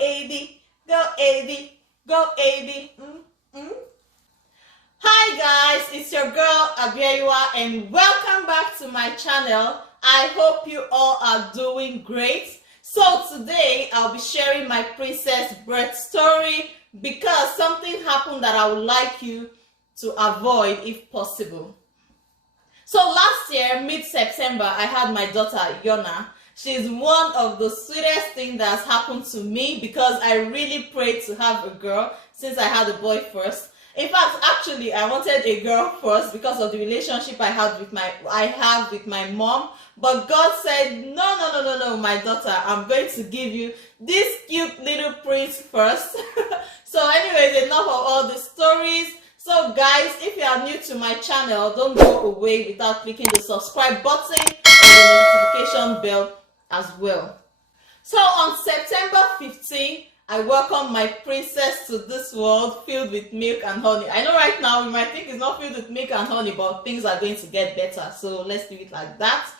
AB, go AB, go AB. Hi guys, it's your girl Abiyayiwa and welcome back to my channel. I hope you all are doing great. So today I'll be sharing my princess birth story because something happened that I would like you to avoid if possible. So last year, mid-September, I had my daughter Yona. She's one of the sweetest things that has happened to me because I really prayed to have a girl since I had a boy first. In fact, actually, I wanted a girl first because of the relationship I have with my mom. But God said, no, my daughter, I'm going to give you this cute little prince first. So anyways, enough of all the stories. So guys, if you are new to my channel, don't go away without clicking the subscribe button and the notification bell as well. So on September 15, I welcome my princess to this world filled with milk and honey. I know right now you might think it's not filled with milk and honey, but things are going to get better. So let's leave it like that.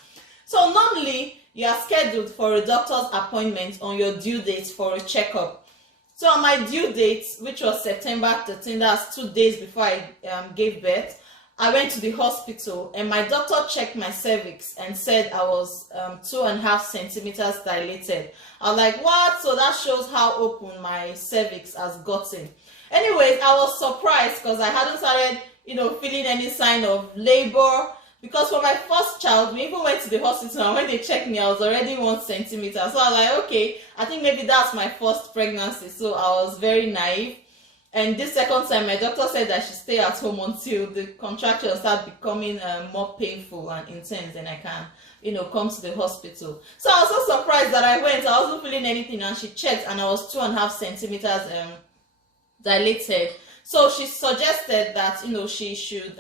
So normally you are scheduled for a doctor's appointment on your due date for a checkup. So on my due date, which was September 13, that's 2 days before I gave birth, I went to the hospital and my doctor checked my cervix and said I was 2.5 centimeters dilated. I was like, what? So that shows how open my cervix has gotten. Anyways, I was surprised because I hadn't started, feeling any sign of labor. Because for my first child, we even went to the hospital and when they checked me, I was already 1 centimeter. So I was like, okay, I think maybe that's my first pregnancy. So I was very naive. And this second time, my doctor said that I should stay at home until the contractions start becoming more painful and intense and I can, come to the hospital. So I was so surprised that I went. I wasn't feeling anything and she checked and I was 2.5 centimeters dilated. So she suggested that, she should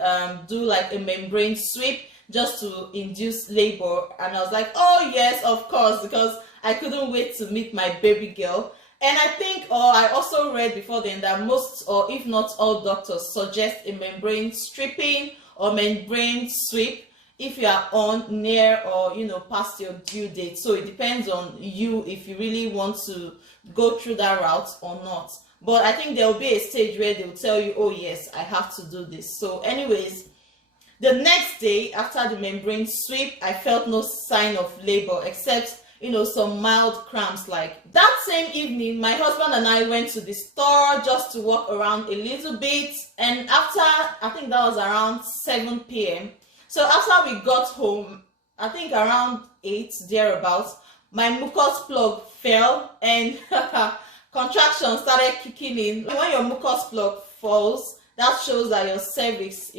do like a membrane sweep just to induce labor. And I was like, oh yes, of course, because I couldn't wait to meet my baby girl. And I think, or I also read before then that most, or if not all doctors suggest a membrane stripping or membrane sweep if you are on near or, past your due date. So it depends on you if you really want to go through that route or not. But I think there will be a stage where they will tell you, oh yes, I have to do this. So anyways, the next day after the membrane sweep, I felt no sign of labor except some mild cramps. Like that same evening, my husband and I went to the store just to walk around a little bit. And after, I think that was around 7 p.m. So after we got home, I think around 8, thereabouts, my mucus plug fell and contractions started kicking in. When your mucus plug falls, that shows that your cervix,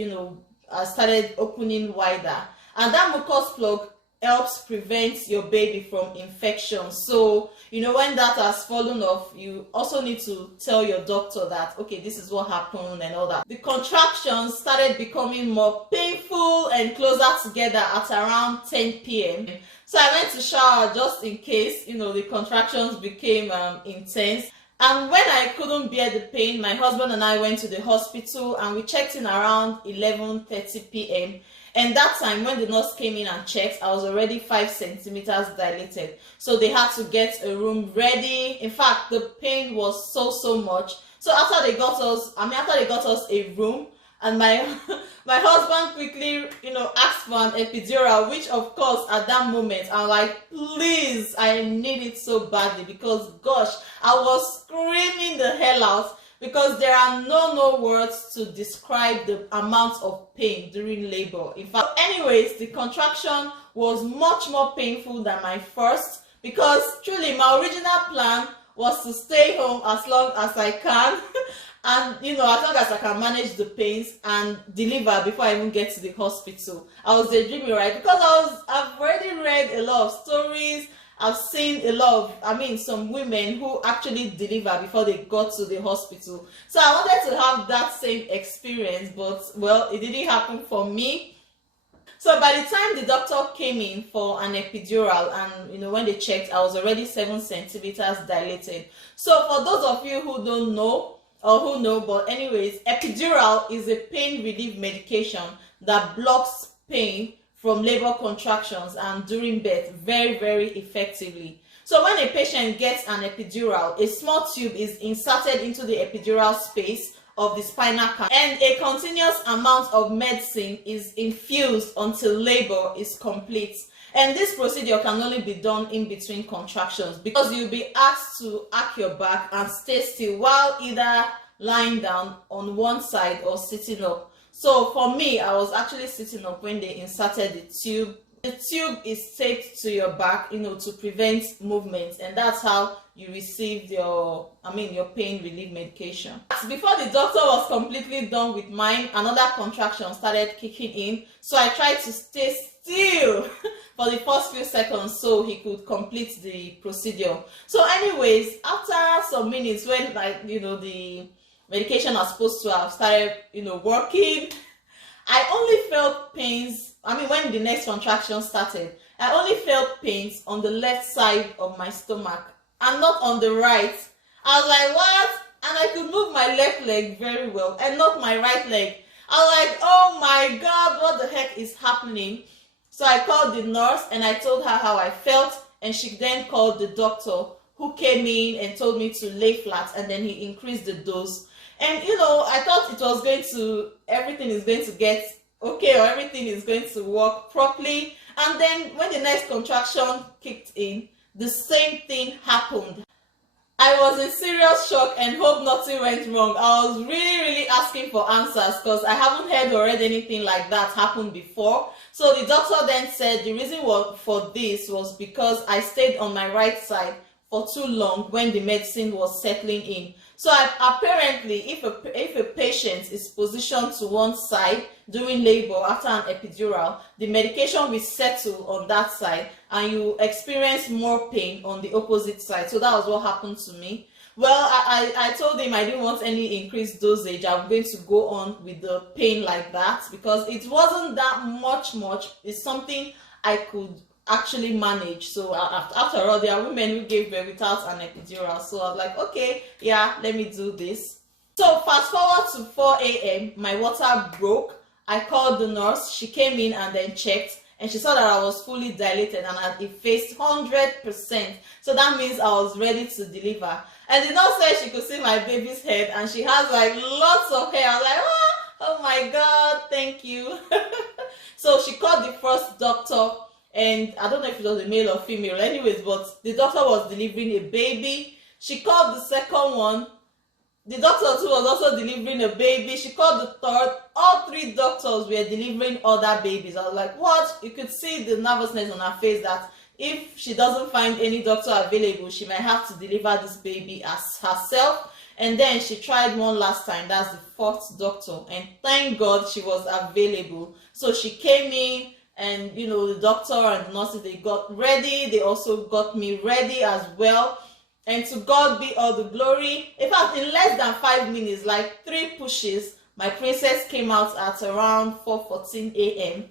started opening wider. And that mucus plug helps prevent your baby from infection. So when that has fallen off, you also need to tell your doctor that, okay, this is what happened and all that. The contractions started becoming more painful and closer together at around 10 p.m. So I went to shower just in case the contractions became intense. And when I couldn't bear the pain, my husband and I went to the hospital and we checked in around 11:30 p.m. And that time when the nurse came in and checked, I was already 5 centimeters dilated. So they had to get a room ready. In fact, the pain was so much. So after they got us a room, and my husband quickly, asked for an epidural, which of course at that moment I'm like, please, I need it so badly because gosh, I was screaming the hell out. Because there are no words to describe the amount of pain during labor. In fact, anyways, the contraction was much more painful than my first because truly my original plan was to stay home as long as I can and as long as I can manage the pains and deliver before I even get to the hospital. I was daydreaming, right? Because I've already read a lot of stories. I've seen a lot of, some women who actually deliver before they got to the hospital. So I wanted to have that same experience, but well, it didn't happen for me. So by the time the doctor came in for an epidural and, when they checked, I was already 7 centimeters dilated. So for those of you who don't know, or who know, but anyways, epidural is a pain relief medication that blocks pain from labor contractions and during birth very effectively. So when a patient gets an epidural, a small tube is inserted into the epidural space of the spinal canal, and a continuous amount of medicine is infused until labor is complete. And this procedure can only be done in between contractions, because you'll be asked to arch your back and stay still while either lying down on one side or sitting up. So for me, I was actually sitting up when they inserted the tube. The tube is taped to your back, to prevent movement, and that's how you receive your pain relief medication. Before the doctor was completely done with mine, another contraction started kicking in, so I tried to stay still for the first few seconds so he could complete the procedure. So anyways, after some minutes, when the medication was supposed to have started working, I only felt pains. When the next contraction started, I only felt pains on the left side of my stomach and not on the right. I was like, what? And I could move my left leg very well and not my right leg. I was like, oh my God, what the heck is happening? So I called the nurse and I told her how I felt, and she then called the doctor, who came in and told me to lay flat, and then he increased the dose. And I thought everything is going to get okay, or everything is going to work properly. And then when the next contraction kicked in, the same thing happened. I was in serious shock and hope nothing went wrong. I was really asking for answers, because I haven't heard or read anything like that happen before. So the doctor then said the reason for this was because I stayed on my right side for too long when the medicine was settling in. So apparently, if a patient is positioned to one side during labor after an epidural, the medication will settle on that side and you experience more pain on the opposite side. So that was what happened to me. Well, I told him I didn't want any increased dosage. I'm going to go on with the pain like that, because it wasn't that much. It's something I could actually manage. So after all, there are women who gave birth without an epidural, so I was like, okay, yeah, let me do this. So fast forward to 4 a.m. my water broke. I called the nurse. She came in and then checked, and she saw that I was fully dilated and I had effaced 100%. So that means I was ready to deliver. And the nurse said she could see my baby's head, and she has like lots of hair. I was like, oh my God, thank you. So she called the first doctor, and I don't know if it was a male or female, anyways, but the doctor was delivering a baby. She called the second one. The doctor too was also delivering a baby. She called the third. All 3 doctors were delivering other babies. I was like, what? You could see the nervousness on her face, that if she doesn't find any doctor available, she might have to deliver this baby as herself. And then she tried one last time. That's the 4th doctor, and thank God she was available. So she came in, and the doctor and the nurses, they got ready. They also got me ready as well. And to God be all the glory. In fact, in less than 5 minutes, like 3 pushes, my princess came out at around 4:14 a.m.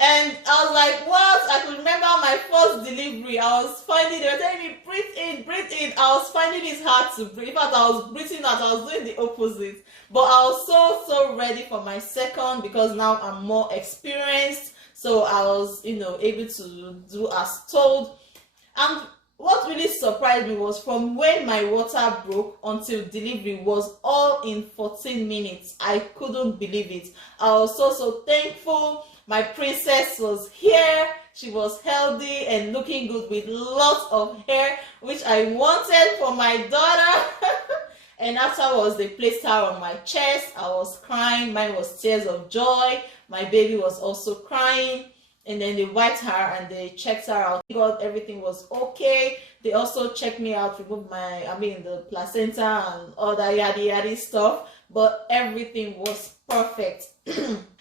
And I was like, what? I could remember my first delivery. I was finding, they were telling me, breathe in, breathe in. I was finding it hard to breathe. In fact, I was breathing out. I was doing the opposite. But I was so ready for my second, because now I'm more experienced. So I was, able to do as told. And what really surprised me was, from when my water broke until delivery was all in 14 minutes. I couldn't believe it. I was so thankful. My princess was here. She was healthy and looking good with lots of hair, which I wanted for my daughter. And afterwards, they placed her on my chest. I was crying. Mine was tears of joy. My baby was also crying. And then they wiped her and they checked her out. God, everything was okay. They also checked me out, removed the placenta and all that yada stuff. But everything was perfect.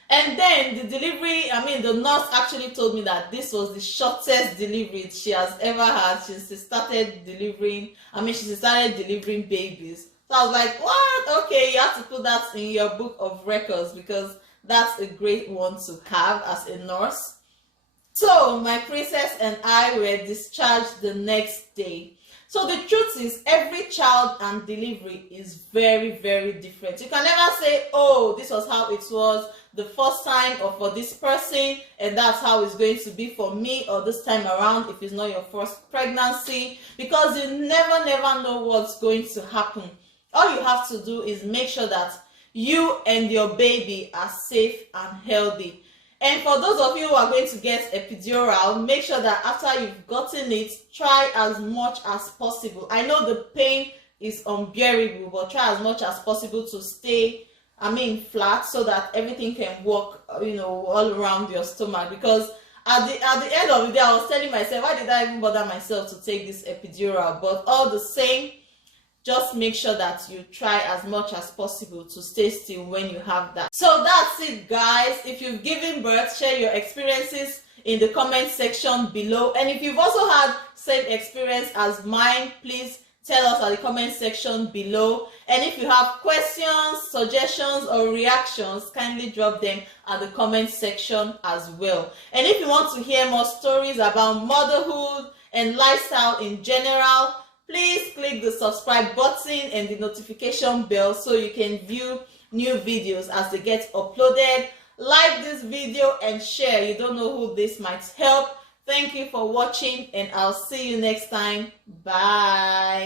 And then the delivery, the nurse actually told me that this was the shortest delivery she has ever had since she started delivering babies. So I was like, what? Okay, you have to put that in your book of records, because that's a great one to have as a nurse. So my princess and I were discharged the next day. So the truth is, every child and delivery is very, very different. You can never say, oh, this was how it was the first time or for this person, and that's how it's going to be for me or this time around if it's not your first pregnancy, because you never know what's going to happen. All you have to do is make sure that you and your baby are safe and healthy. And for those of you who are going to get epidural, make sure that after you've gotten it, try as much as possible. I know the pain is unbearable, but try as much as possible to stay, flat, so that everything can work, all around your stomach. Because at the end of the day, I was telling myself, why did I even bother myself to take this epidural? But all the same, just make sure that you try as much as possible to stay still when you have that. So that's it, guys. If you've given birth, share your experiences in the comment section below. And if you've also had same experience as mine, please tell us at the comment section below. And if you have questions, suggestions, or reactions, kindly drop them at the comment section as well. And if you want to hear more stories about motherhood and lifestyle in general, please click the subscribe button and the notification bell so you can view new videos as they get uploaded. Like this video and share. You don't know who this might help. Thank you for watching, and I'll see you next time. Bye.